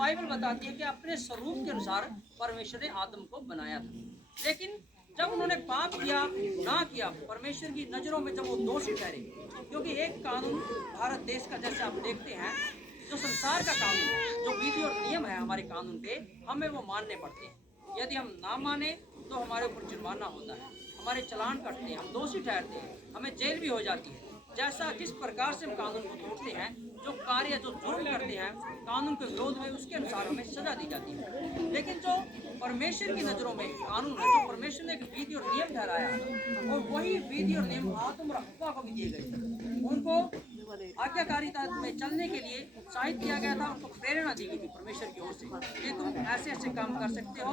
Bible बताती है कि अपने स्वरूप के अनुसार परमेश्वर ने आदम को बनाया था। लेकिन जब उन्होंने पाप किया, गुनाह किया, परमेश्वर की नज़रों में जब वो दोषी ठहरे, क्योंकि एक कानून भारत देश का जैसे आप देखते हैं, जो संसार का कानून है, जो विधि और नियम है हमारे कानून के, हमें वो मानने पड़ते हैं। यदि हम ना माने तो हमारे ऊपर जुर्माना होता है, हमारे चालान कटते हैं, हम दोषी ठहरते हैं, हमें जेल भी हो जाती है। जैसा जिस प्रकार से हम कानून को तोड़ते हैं, जो कार्य जो जुर्म करते हैं कानून के विरोध में, उसके अनुसार हमें सजा दी जाती है। लेकिन जो परमेश्वर की नज़रों में कानून है, जो परमेश्वर ने एक विधि और नियम ठहराया है, और वही विधि और नियम आदम और हव्वा को भी दिए गए। उनको आज्ञाकारिता में चलने के लिए उत्साहित किया गया था, उनको प्रेरणा दी गई थी परमेश्वर की ओर से कि तुम ऐसे ऐसे काम कर सकते हो,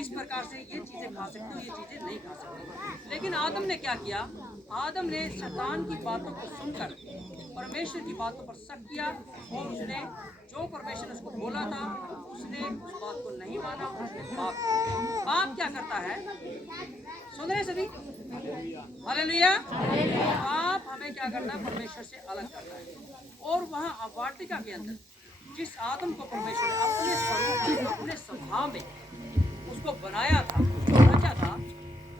इस प्रकार से ये चीज़ें खा सकते हो, ये चीज़ें नहीं खा सकते। लेकिन आदम ने क्या किया? आदम ने शैतान की बातों को सुनकर परमेश्वर की बातों पर शक किया, और उसने जो परमेश्वर ने उसको बोला था, उसने उस बात को नहीं माना, उसने पाप किया। पाप क्या करता है? सुन रहे सभी? हालेलुया। पाप हमें क्या करता है? परमेश्वर से अलग करता है। और वहाँ वाटिका के अंदर जिस आदम को परमेश्वर ने अपने स्वरूप में, अपने स्वभाव में उसको बनाया था, उसको रचा था,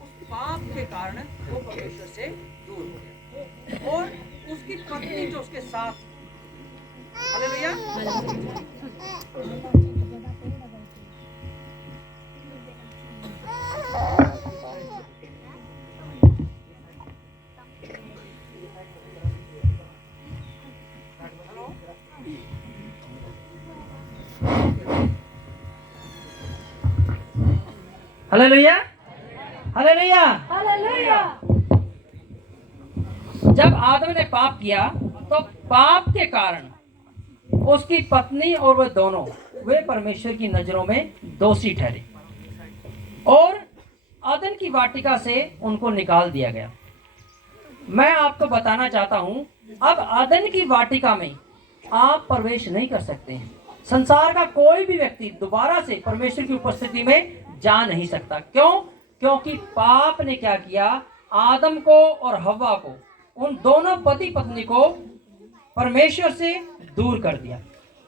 उस पाप के कारण वो परमेश्वर से दूर हो गया। और उसकी पत्नी जो उसके साथ, हालेलुया, हालेलुया, हालेलुया, हालेलुया। जब आदम ने पाप किया तो पाप के कारण उसकी पत्नी और वह दोनों वे परमेश्वर की नजरों में दोषी ठहरे और अदन की वाटिका से उनको निकाल दिया गया। मैं आपको बताना चाहता हूं, अब अदन की वाटिका में आप प्रवेश नहीं कर सकते हैं। संसार का कोई भी व्यक्ति दोबारा से परमेश्वर की उपस्थिति में जा नहीं सकता। क्यों? क्योंकि पाप ने क्या किया? आदम को और हव्वा को, उन दोनों पति पत्नी को परमेश्वर से दूर कर दिया।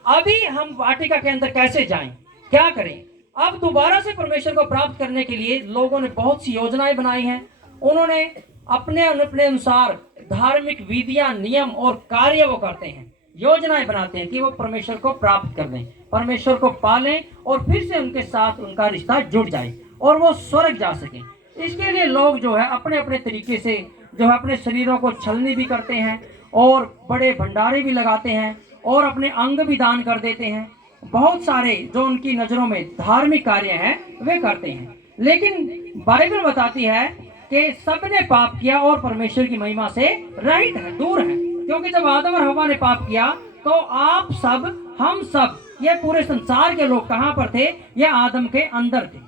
अभी हम वाटिका के अंदर कैसे जाएं? क्या करें? अब दोबारा से परमेश्वर को प्राप्त करने के लिए लोगों ने बहुत सी योजनाएं बनाई हैं। उन्होंने अपने अपने अनुसार धार्मिक विधियां, नियम और कार्य वो करते हैं, योजनाएं बनाते हैं कि वो परमेश्वर को प्राप्त कर लें, परमेश्वर को पालें और फिर से उनके साथ उनका रिश्ता जुड़ जाए और वो स्वर्ग जा सकें। इसके लिए लोग जो है अपने अपने तरीके से जो है अपने शरीरों को छलनी भी करते हैं और बड़े भंडारे भी लगाते हैं और अपने अंग भी दान कर देते हैं। बहुत सारे जो उनकी नज़रों में धार्मिक कार्य हैं वे करते हैं। लेकिन बाइबल बताती है कि सबने पाप किया और परमेश्वर की महिमा से रहित है, दूर है। क्योंकि जब आदम और हव्वा ने पाप किया तो आप सब, हम सब, ये पूरे संसार के लोग कहां पर थे? ये आदम के अंदर थे।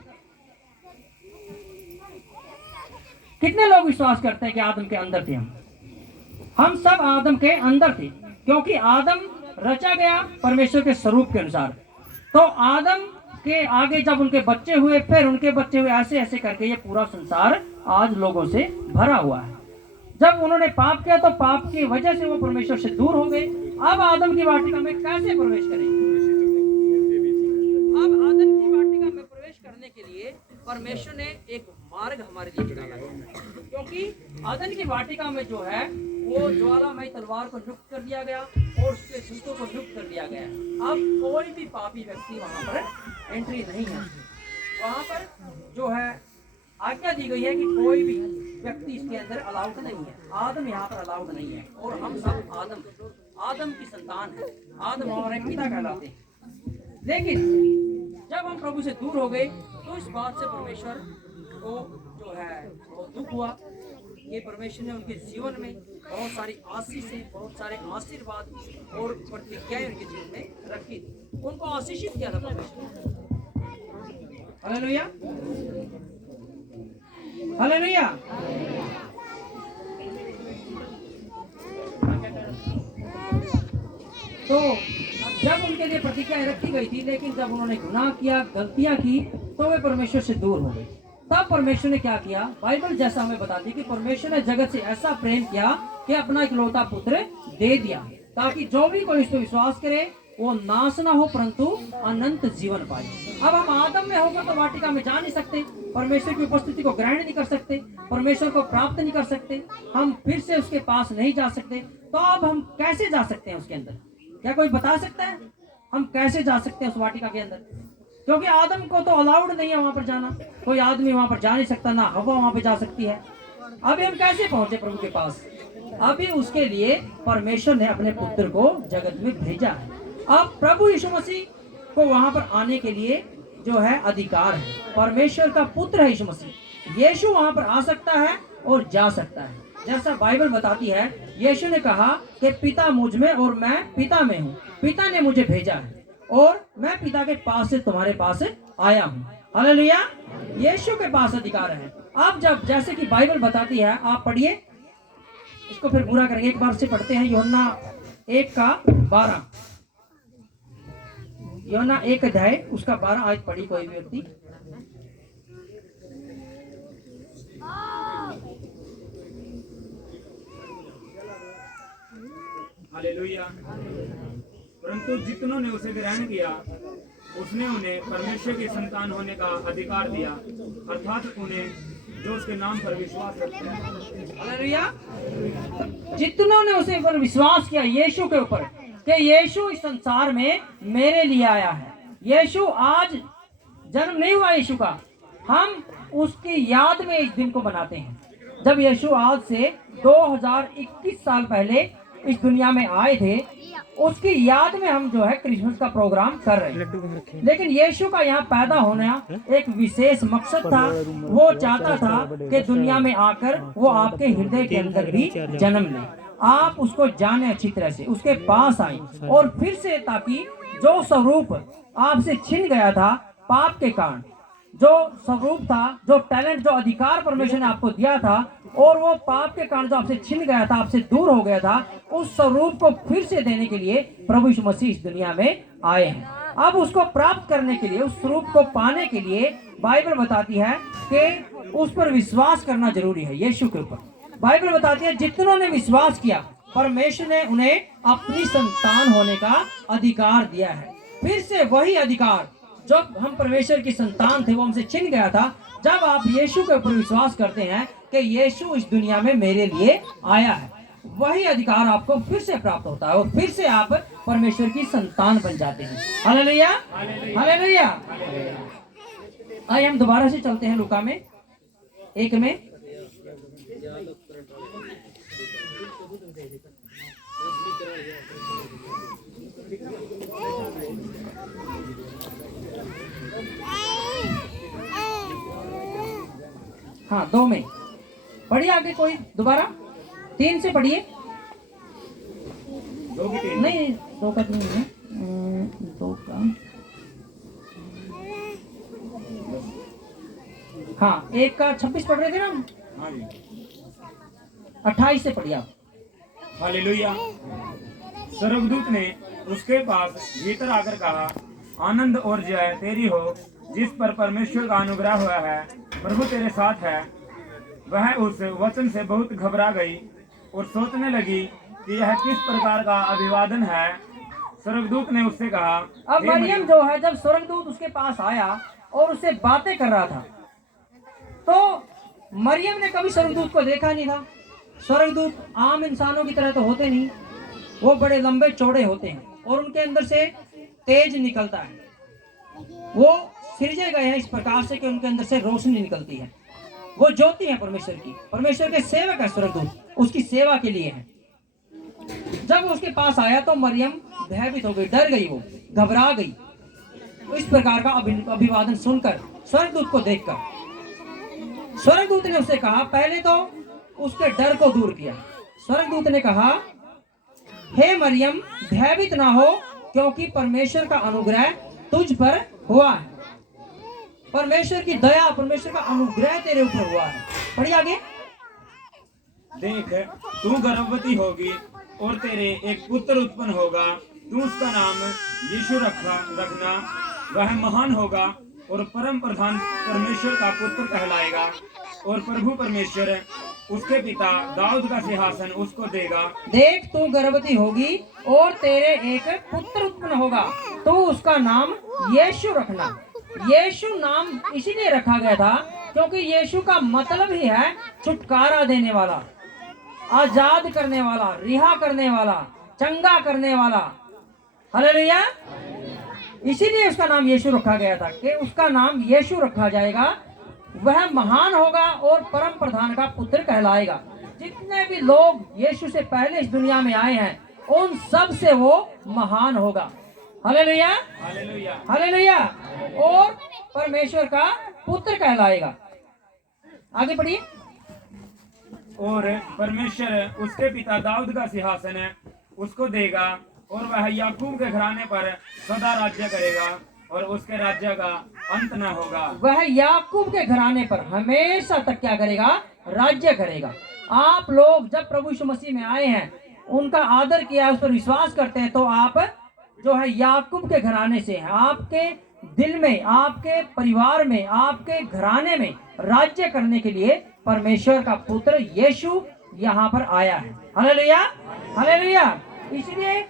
कितने लोग विश्वास करते हैं कि आदम के अंदर थे? हम सब आदम के अंदर थे, क्योंकि आदम रचा गया परमेश्वर के स्वरूप के अनुसार। तो आदम के आगे जब उनके बच्चे हुए, फिर उनके बच्चे हुए, ऐसे ऐसे करके ये पूरा संसार आज लोगों से भरा हुआ है। जब उन्होंने पाप किया तो पाप की वजह से वो परमेश्वर से दूर हो गए। अब आदम की वाटिका में कैसे प्रवेश करेंगे? अब आदम की वाटिका में प्रवेश करने के लिए परमेश्वर ने एक मार्ग हमारे लिए निकाला है। क्योंकि आदम की वाटिका में जो है वो ज्वालामयी तलवार को नियुक्त कर दिया गया और उसके दूतों को नियुक्त कर दिया गया। अब कोई भी पापी व्यक्ति वहां पर एंट्री नहीं है। वहां पर जो है आज्ञा दी गई है कि कोई भी व्यक्ति इसके अंदर अलाउड नहीं है। आदम यहाँ पर अलाउड नहीं है और हम सब आदम की संतान है। आदम हमारे पिता कहलाते हैं। लेकिन जब हम प्रभु से दूर हो गए तो इस बात से परमेश्वर को जो है वो दुख हुआ कि परमेश्वर ने उनके जीवन में बहुत सारी आशीषें, बहुत सारे आशीर्वाद और प्रतिज्ञाएं उनके जीवन में रखी थी। उनको आशीषित किया था परमेश्वर। Hallelujah, hallelujah. तो जब उनके लिए प्रतिज्ञाएं रखी गई थी, लेकिन जब उन्होंने गुनाह किया, गलतियां की, तो वे परमेश्वर से दूर हो गए। तब परमेश्वर ने क्या किया? बाइबल जैसा हमें बताती है कि परमेश्वर ने जगत से ऐसा प्रेम किया कि अपना इकलौता पुत्र दे दिया, ताकि जो भी कोई इस पर विश्वास करे वो नाश ना हो परंतु अनंत जीवन पाए। अब हम आदम में होकर तो वाटिका में जा नहीं सकते, परमेश्वर की उपस्थिति को ग्रहण नहीं कर सकते, परमेश्वर को प्राप्त नहीं कर सकते, हम फिर से उसके पास नहीं जा सकते। तो अब हम कैसे जा सकते हैं उसके अंदर? क्या कोई बता सकता है हम कैसे जा सकते हैं उस वाटिका के अंदर? क्योंकि आदम को तो अलाउड नहीं है वहां पर जाना, कोई आदमी वहां पर जा नहीं सकता, ना हवा वहां पर जा सकती है। अभी हम कैसे पहुंचे प्रभु के पास? अभी उसके लिए परमेश्वर ने अपने पुत्र को जगत में भेजा है। अब प्रभु यीशु मसीह को वहां पर आने के लिए जो है अधिकार है। परमेश्वर का पुत्र है यीशु मसीह, यीशु वहां पर आ सकता है और जा सकता है। जैसा बाइबल बताती है, यीशु ने कहा कि पिता मुझ में और मैं पिता में हूँ, पिता ने मुझे भेजा है और मैं पिता के पास से तुम्हारे पास आया हूँ। हालेलुया, यीशु के पास अधिकार है। आप जब जैसे कि बाइबल बताती है, आप पढ़िए, इसको फिर पूरा करेंगे, एक बार से पढ़ते हैं यूहन्ना 1:12। यूहन्ना 1 अध्याय उसका 12 आयत पढ़ी कोई भी व्यक्ति। हालेलुया। परंतु जितनों ने उसे ग्रहण किया, उसने उन्हें परमेश्वर के संतान होने का अधिकार दिया, अर्थात उन्हें जो उसके नाम पर विश्वास रखते हैं। हालेलुया। जितनों ने उसे पर विश्वास किया, यीशु के ऊपर, कि यीशु इस संसार में मेरे लिए आया है। यीशु आज जन्म नहीं हुआ यीशु का, हम उसकी याद में इस दिन को मनाते हैं। जब यीशु आज से 2021 साल पहले इस दुनिया में आए थे, उसकी याद में हम जो है क्रिसमस का प्रोग्राम कर रहे हैं। लेकिन यीशु का यहाँ पैदा होना एक विशेष मकसद था। वो चाहता था कि दुनिया में आकर वो आपके हृदय के अंदर भी जन्म ले, आप उसको जाने अच्छी तरह से, उसके पास आए और फिर से, ताकि जो स्वरूप आपसे छिन गया था पाप के कारण, जो स्वरूप था, जो टैलेंट, जो अधिकार परमेश्वर ने आपको दिया था और वो पाप के कारण जो आपसे छिन गया था, आपसे दूर हो गया था, उस स्वरूप को फिर से देने के लिए प्रभु यीशु मसीह इस दुनिया में आए हैं। अब उसको प्राप्त करने के लिए, उस स्वरूप को पाने के लिए बाइबल बताती है कि उस पर विश्वास करना जरूरी है। यीशु के ऊपर बाइबल बताती है, जितनों ने विश्वास किया, परमेश्वर ने उन्हें अपनी संतान होने का अधिकार दिया है। फिर से वही अधिकार, जब हम परमेश्वर की संतान थे, वो हमसे छिन गया था। जब आप यीशु के ऊपर विश्वास करते हैं कि यीशु इस दुनिया में मेरे लिए आया है, वही अधिकार आपको फिर से प्राप्त होता है और फिर से आप परमेश्वर की संतान बन जाते हैं। Hallelujah, hallelujah. आइए हम दोबारा से चलते हैं लूका में 1 में। हाँ, 2 में पढ़िए आगे, कोई दोबारा 3 से पढ़िए। 2 की 3 नहीं, 2 का 3 है, 2 का, हाँ 1 का 26 पढ़ रहे थे ना? हाँ जी। 28 से पढ़िए आप। हालेलुया। स्वर्गदूत ने उसके पास भीतर आकर कहा, आनंद और जय तेरी हो, जिस पर परमेश्वर का अनुग्रह हुआ है, प्रभु तेरे साथ है। वह उस वचन से बहुत घबरा गई और सोचने लगी कि यह किस प्रकार का अभिवादन है। स्वर्गदूत ने उससे कहा, अब मरियम जो है, जब स्वर्गदूत उसके पास आया और उससे बातें कर रहा था, तो मरियम ने कभी स्वर्गदूत को देखा नहीं था। स्वर्गदूत आम इंसानों की तरह तो होते नहीं, वो बड़े लंबे चौड़े होते हैं और उनके अंदर से तेज निकलता है। वो सिरजे गए हैं इस प्रकार से कि उनके अंदर से रोशनी निकलती है। वो ज्योति है परमेश्वर की, परमेश्वर के सेवक है स्वर्गदूत, उसकी सेवा के लिए है। जब वो उसके पास आया तो मरियम भयभीत हो गई, डर गई, वो घबरा गई इस प्रकार का अभिवादन सुनकर, स्वर्गदूत को देखकर। स्वर्गदूत ने उससे कहा, पहले तो उसके डर को दूर किया। स्वर्गदूत ने कहा, हे मरियम, भयभीत ना हो, क्योंकि परमेश्वर का अनुग्रह तुझ पर हुआ है। परमेश्वर की दया, परमेश्वर का अनुग्रह तेरे ऊपर हुआ है। पढ़िए आगे। देख, तू गर्भवती होगी और तेरे एक पुत्र उत्पन्न होगा, तू उसका नाम यीशु रखना। वह महान होगा और परम प्रधान परमेश्वर का पुत्र कहलाएगा, और प्रभु परमेश्वर उसके पिता दाऊद का सिंहासन उसको देगा। देख, तू गर्भवती होगी और तेरे एक पुत्र उत्पन्न होगा, तो उसका नाम यीशु रखना। यीशु नाम इसीलिए रखा गया था क्योंकि यीशु का मतलब ही है छुटकारा देने वाला, आजाद करने वाला, रिहा करने वाला, चंगा करने वाला। हालेलुया। इसीलिए उसका नाम यीशु रखा गया था कि उसका नाम यीशु रखा जाएगा। वह महान होगा और परम प्रधान का पुत्र कहलाएगा। जितने भी लोग यीशु से पहले इस दुनिया में आए हैं उन सब से वो महान होगा। Hallelujah, hallelujah, hallelujah. और परमेश्वर का पुत्र कहलाएगा। आगे पढ़िए। और परमेश्वर उसके पिता दाऊद का सिंहासन उसको देगा और वह याकूब के घराने पर सदा राज्य करेगा और उसके राज्य का अंत न होगा। वह याकूब के घराने पर हमेशा तक क्या करेगा? राज्य करेगा। आप लोग जब प्रभु यीशु मसीह में आए हैं, उनका आदर किया, उस पर विश्वास करते हैं, तो आप जो है याकूब के घराने से हैं। आपके दिल में, आपके परिवार में, आपके घराने में राज्य करने के लिए परमेश्वर का पुत्र यीशु यहाँ पर आया है। Hallelujah, hallelujah. इसलिए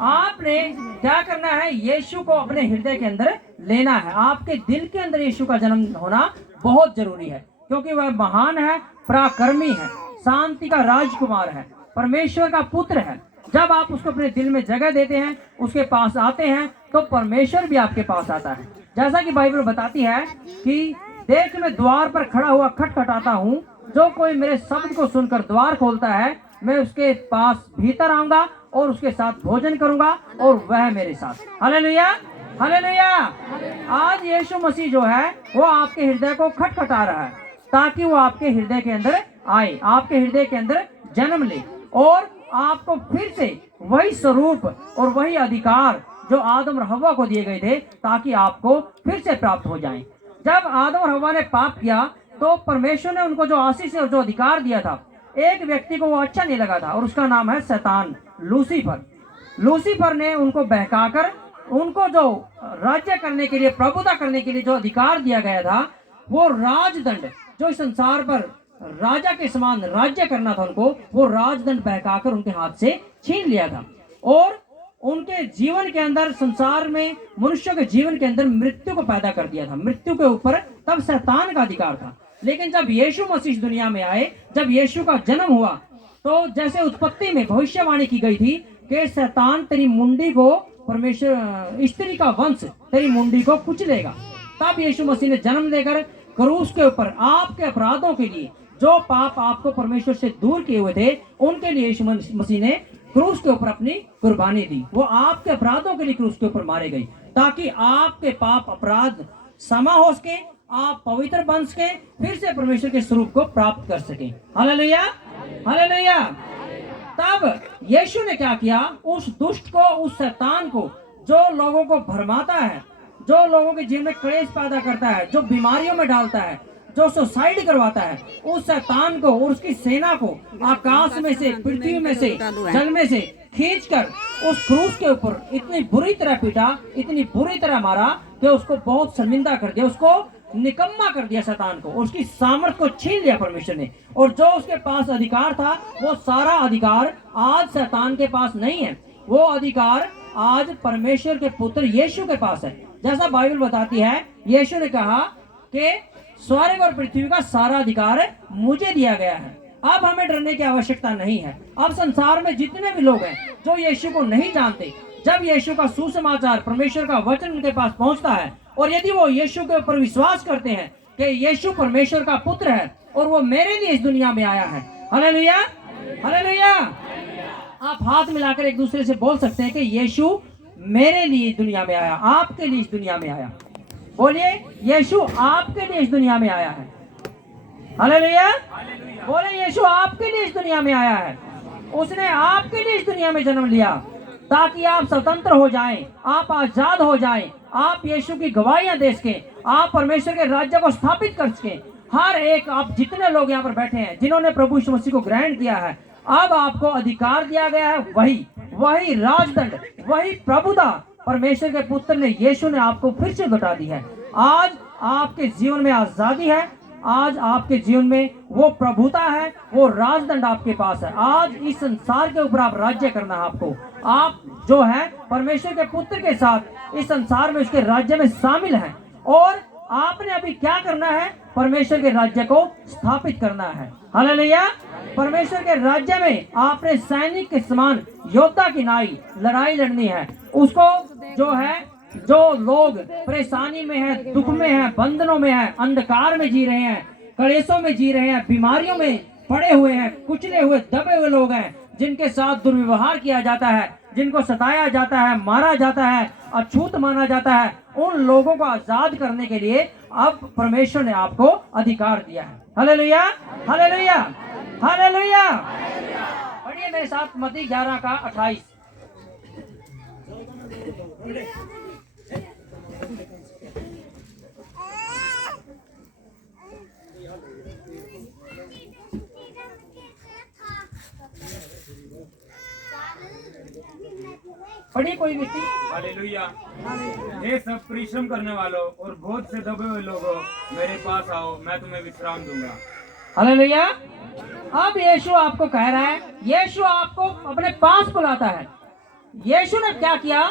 आपने क्या करना है? यीशु को अपने हृदय के अंदर लेना है। आपके दिल के अंदर यीशु का जन्म होना बहुत जरूरी है, क्योंकि वह महान है, पराक्रमी है, शांति का राजकुमार है, परमेश्वर का पुत्र है। जब आप उसको अपने दिल में जगह देते हैं, उसके पास आते हैं, तो परमेश्वर भी आपके पास आता है। जैसा कि बाइबल बताती है कि देख, मैं द्वार पर खड़ा हुआ खटखटाता हूँ, जो कोई मेरे शब्द को सुनकर द्वार खोलता है, मैं उसके पास भीतर आऊंगा और उसके साथ भोजन करूंगा और वह मेरे साथ। Hallelujah, hallelujah. आज यीशु मसीह जो है वो आपके हृदय को खटखटा रहा है, ताकि वो आपके हृदय के अंदर आए, आपके हृदय के अंदर जन्म ले और आपको फिर से वही स्वरूप और वही अधिकार जो आदम और हव्वा को दिए गए थे, ताकि आपको फिर से प्राप्त हो जाएं। जब आदम और हव्वा ने पाप किया, तो परमेश्वर ने उनको जो आशीष और जो अधिकार दिया था, एक व्यक्ति को वो अच्छा नहीं लगा था, और उसका नाम है शैतान, लूसीफर। लूसीफर ने उनको बहकाकर उनको जो राज्य करने के लिए, प्रभुता करने के लिए जो अधिकार दिया गया था, वो राजदंड, जो इस संसार पर राजा के समान राज्य करना था उनको, वो राजदंड बहकाकर उनके हाथ से छीन लिया था। और उनके जीवन के अंदर, संसार में मनुष्यों के जीवन के अंदर मृत्यु को पैदा कर दिया था। मृत्यु के ऊपर तब शैतान का अधिकार था। लेकिन जब यीशु मसीह इस दुनिया में आए, जब यीशु का जन्म हुआ, तो जैसे उत्पत्ति में भविष्यवाणी की गई थी कि शैतान तेरी मुंडी को, परमेश्वर स्त्री का वंश तेरी मुंडी को कुचलेगा, तब यीशु मसीह ने जन्म लेकर क्रूस के ऊपर आपके अपराधों के लिए, जो पाप आपको परमेश्वर से दूर किए हुए थे, उनके लिए यीशु मसीह ने क्रूस के ऊपर अपनी कुर्बानी दी। वो आपके अपराधों के लिए क्रूस के ऊपर मारे गए, ताकि आपके पाप अपराध क्षमा हो सके, आप पवित्र बन सके, फिर से परमेश्वर के स्वरूप को प्राप्त कर सके। Hallelujah, hallelujah. तब यीशु ने क्या किया? उस दुष्ट को, उस शैतान को, जो लोगों को भरमाता है, जो लोगों के जीवन में क्लेश पैदा करता है, जो बीमारियों में डालता है, जो सुसाइड करवाता है, उस शैतान को और उसकी सेना को आकाश में से, पृथ्वी में से, जल में से खींचकर उस क्रूस के ऊपर इतनी बुरी तरह पीटा, इतनी बुरी तरह मारा कि उसको बहुत शर्मिंदा कर दिया, उसको निकम्मा कर दिया शैतान को, उसकी सामर्थ को छीन लिया परमेश्वर ने। और जो उसके पास अधिकार था, वो सारा अधिकार आज शैतान के पास नहीं है, वो अधिकार आज परमेश्वर के पुत्र यीशु के पास है। जैसा बाइबल बताती है, यीशु ने कहा कि स्वर्ग और पृथ्वी का सारा अधिकार मुझे दिया गया है। अब हमें डरने की आवश्यकता नहीं है। अब संसार में जितने भी लोग हैं जो यीशु को नहीं जानते, जब यीशु का सुसमाचार, परमेश्वर का वचन उनके पास पहुंचता है, और यदि वो यीशु के ऊपर विश्वास करते हैं कि यीशु परमेश्वर का पुत्र है और वो मेरे लिए इस दुनिया में आया है, हालेलुया, हालेलुया। आप हाथ मिलाकर एक दूसरे से बोल सकते हैं कि यीशु मेरे लिए इस दुनिया में आया, आपके लिए इस दुनिया में आया। बोलिए, यीशु आपके लिए इस दुनिया में आया है। हालेलुया। बोले, यीशु आपके लिए इस दुनिया में आया है। उसने आपके लिए इस दुनिया में जन्म लिया, ताकि आप स्वतंत्र हो जाएं, आप आजाद हो जाएं, आप यीशु की गवाहियां दे सकें, आप परमेश्वर के राज्य को स्थापित कर सकें। हर एक, आप जितने लोग यहाँ पर बैठे हैं जिन्होंने प्रभु यीशु मसीह को ग्रहण किया है, अब आपको अधिकार दिया गया है, वही राजदंड, वही प्रभुता परमेश्वर के पुत्र ने, यीशु ने आपको फिर से लौटा दी है। आज आपके जीवन में आजादी है, आज आपके जीवन में वो प्रभुता है, वो राजदंड आपके पास है। आज इस संसार के ऊपर आप राज्य करना है आपको। आप जो है परमेश्वर के पुत्र के साथ इस संसार में उसके राज्य में शामिल हैं, और आपने अभी क्या करना है? परमेश्वर के राज्य को स्थापित करना है। हालेलुया। परमेश्वर के राज्य में आपने सैनिक के समान योद्धा की नाई लड़ाई लड़नी है। उसको जो है, जो लोग परेशानी में है, दुख में है, बंधनों में है, अंधकार में जी रहे हैं, कलेशों में जी रहे हैं, बीमारियों में पड़े हुए हैं, कुचले हुए दबे हुए लोग हैं, जिनके साथ दुर्व्यवहार किया जाता है, जिनको सताया जाता है, मारा जाता है, अछूत माना जाता है, उन लोगों को आजाद करने के लिए अब परमेश्वर ने आपको अधिकार दिया है। Hallelujah, hallelujah, hallelujah. पढ़िए मेरे साथ मत्ती 11:28। पढ़िए कोई व्यक्ति। हालेलुया। हे सब परिश्रम करने वालों और बोझ से दबे हुए लोगों, मेरे पास आओ, मैं तुम्हें विश्राम दूंगा। हालेलुया। अब यीशु आपको कह रहा है, यीशु आपको अपने पास बुलाता है। यीशु ने क्या किया?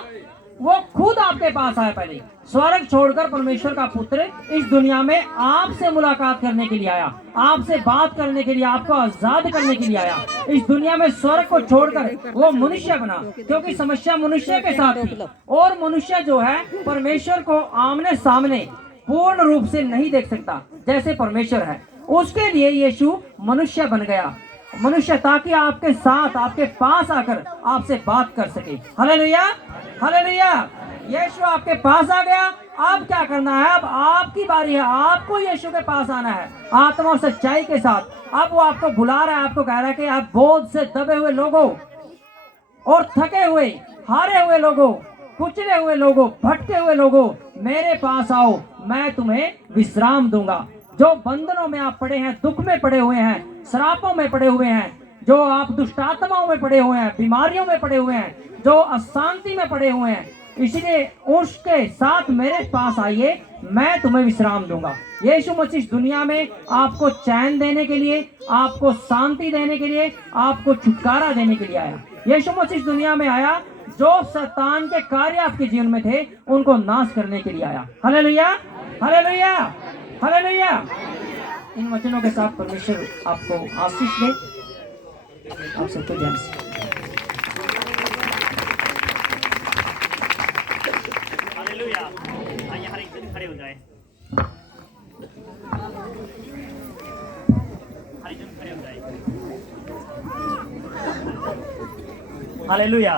वो खुद आपके पास आया। पहले स्वर्ग छोड़कर परमेश्वर का पुत्र इस दुनिया में आपसे मुलाकात करने के लिए आया, आपसे बात करने के लिए, आपको आजाद करने के लिए आया। इस दुनिया में स्वर्ग को छोड़कर वो मनुष्य बना, क्योंकि समस्या मनुष्य के साथ थी, और मनुष्य जो है परमेश्वर को आमने सामने पूर्ण रूप से नहीं देख सकता जैसे परमेश्वर है। उसके लिए यीशु मनुष्य बन गया, मनुष्य, ताकि आपके साथ, आपके पास आकर आपसे बात कर सके। Hallelujah, hallelujah. यीशु आपके पास आ गया। अब क्या करना है? अब आपकी बारी है। आपको यीशु के पास आना है आत्मा और सच्चाई के साथ। अब वो आपको बुला रहा है, आपको कह रहा है कि आप बोझ से दबे हुए लोगों और थके हुए, हारे हुए लोगों, कुचले हुए लोगों, भटके हुए लोगों, मेरे पास आओ, मैं तुम्हें विश्राम दूंगा। जो बंधनों में आप पड़े हैं, दुख में पड़े हुए हैं, श्रापों में पड़े हुए हैं, जो आप दुष्ट आत्माओं में पड़े हुए हैं, बीमारियों में पड़े हुए हैं, जो अशांति में पड़े हुए हैं, इसलिए उसके साथ मेरे पास आइए, मैं तुम्हें विश्राम दूंगा। यीशु मसीह इस दुनिया में आपको चैन देने के लिए, आपको शांति देने के लिए, आपको छुटकारा देने के लिए आया। यीशु मसीह इस दुनिया में आया जो शैतान के कार्य आपके जीवन में थे, उनको नाश करने के लिए आया। Hallelujah, hallelujah, hallelujah. इन वचनों के साथ परमेश्वर आपको आशीष दे। आप सबको ध्यान से। हालेलुया। आइए हर एक जन खड़े हो जाए। हर एक जन खड़े हो जाए। हालेलुया।